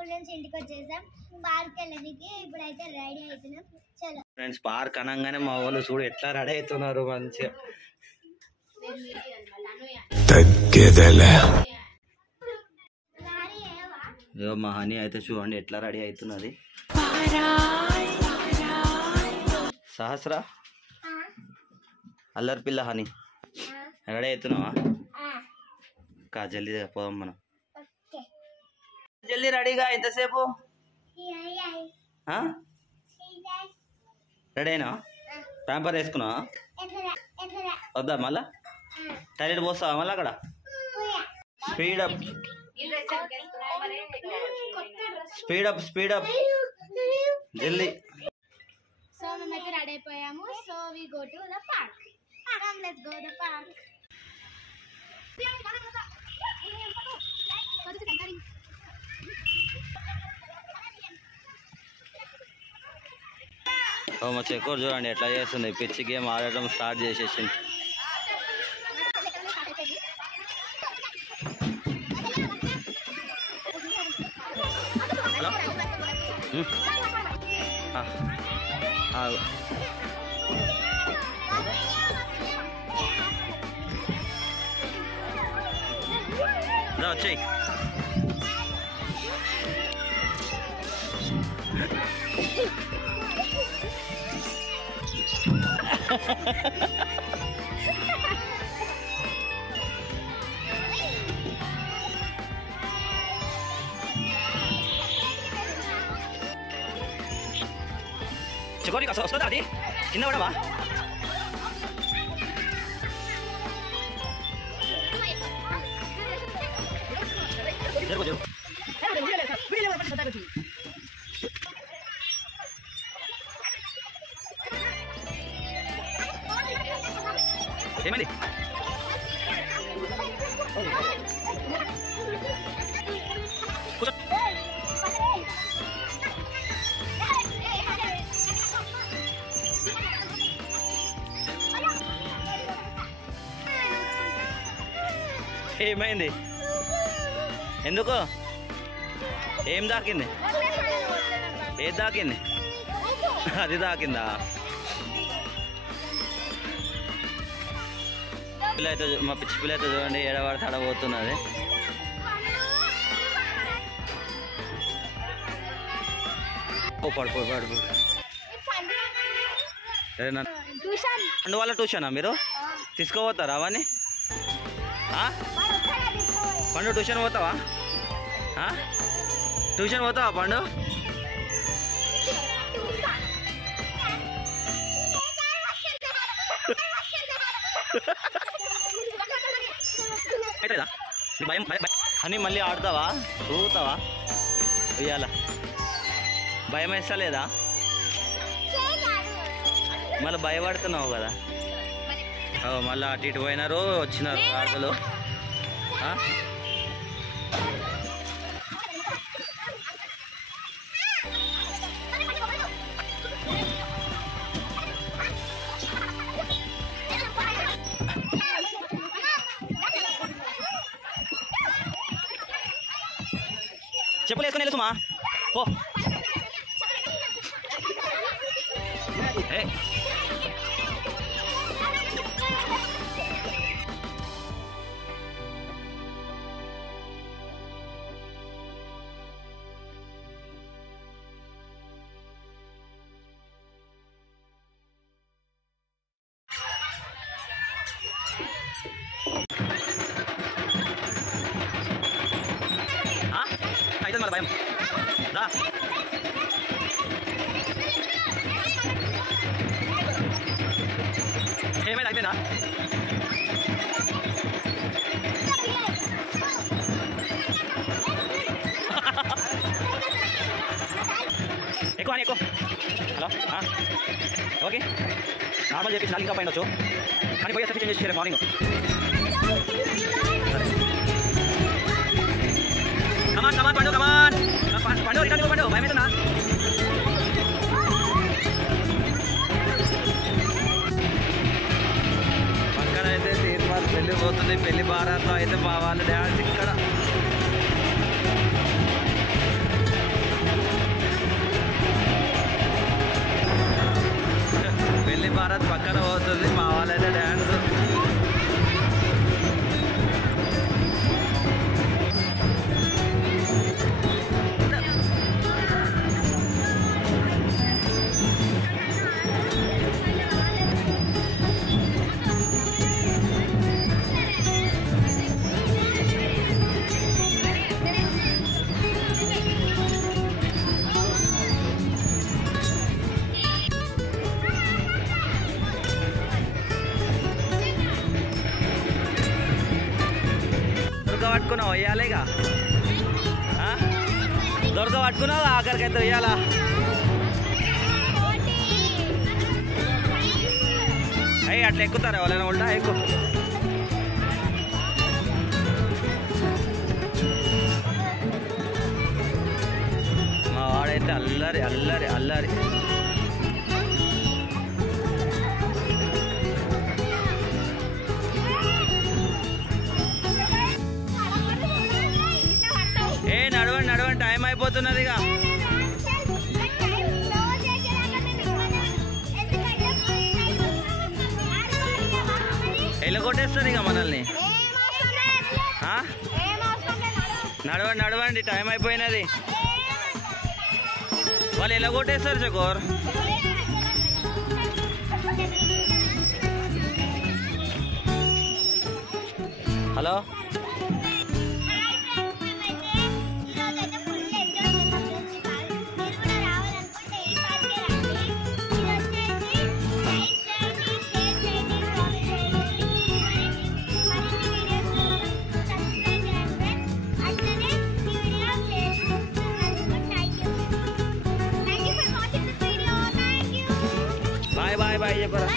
school నుంచి ఇంటికి వచ్చేసాం పార్క్ వెళ్ళడానికి ఇప్పుడైతే రెడీ అవుతున్నాం చలో ఫ్రెండ్స్ పార్క్ అనగానే మా వాళ్ళు చూడు ఎట్లా రెడీ అవుతున్నారు మంచిగా మా హనీ అయితే చూడండి ఎట్లా రెడీ అవుతున్నది సహస్ర అల్లరి పిల్ల హనీ రెడీ అవుతున్నావా కా జల్దీ పోదాం మనం జల్దీ రెడీగా ఎంతసేపు రెడీ అయినా ప్యాంపర్ వేసుకున్నావా వద్దా మళ్ళా టాయిలెట్ పోస్తావా మళ్ళీ అక్కడ స్పీడప్ స్పీడప్ స్పీడప్ జల్దీ సో మేమైతే రెడీ అయిపోయాము so we go to the park let's go the park మా చెక్కూరు చూడండి ఎట్లా చేస్తుంది పిచ్చి గేమ్ ఆడటం స్టార్ట్ చేసేసింది హలో వచ్చేయి చెకోరి వస్తుందా అది కింద పడవా ఏమైంది ఏమైంది ఎందుకు ఏం దాకింది ఏది దాకింది అది దాకిందా పిల్ల అయితే మా పిచ్చి పిల్ల అయితే చూడండి ఏడబడితే ఆడబోతున్నది పడిపో పడిపో అండ్ వాళ్ళ ట్యూషనా మీరు తీసుకోపోతారా అవన్నీ పండు ట్యూషన్ పోతావా ట్యూషన్ పోతావా పండు భయం అని మళ్ళీ ఆడతావా ఊగుతావా ఇయ్యాల భయం వేస్తలేదా మళ్ళీ భయపడుతున్నావు కదా మళ్ళీ అటు ఇటు పోయినారు వచ్చినారు ఆటలు చెప్పులు వేసుకొని వెళ్తుమా ఓ అయితే మన భయం రా ఏమైనా అయిపోయిందా ఎక్కువ అని ఎక్కువ హలో ఓకే నార్మల్ చెప్పి నాలుగు ఇంకా పైన వచ్చు కానీ పోయి అసలు చేంజ్ చేసి మార్నింగ్ కమాన్ కమాన్ పండు కమాన్ పండు రిటర్న్ పండు భయం అవుతుందా పక్కన అయితే తీర్మానం పెళ్లి పోతుంది పెళ్లి బారాల్లో అయితే మా వాళ్ళు డ్యాన్స్ ఇక్కడ వెయ్యాలిగా దొరక పట్టుకున్నావు ఆఖరికైతే వెయ్యాలా అయ్యి అట్లా ఎక్కుతారా ఎవరైనా ఉంటా ఎక్కువ మా వాడైతే అల్లరి అల్లరి అల్లరి నడవండి నడవండి టైం అయిపోతున్నది ఇక ఎలా కొట్టేస్తారు ఇక మనల్ని నడవండి నడవండి టైం అయిపోయినది వాళ్ళు ఎలా కొట్టేస్తారు చకోర్ హలో బాయ్ బాయ్ బాయ్ చెప్పరా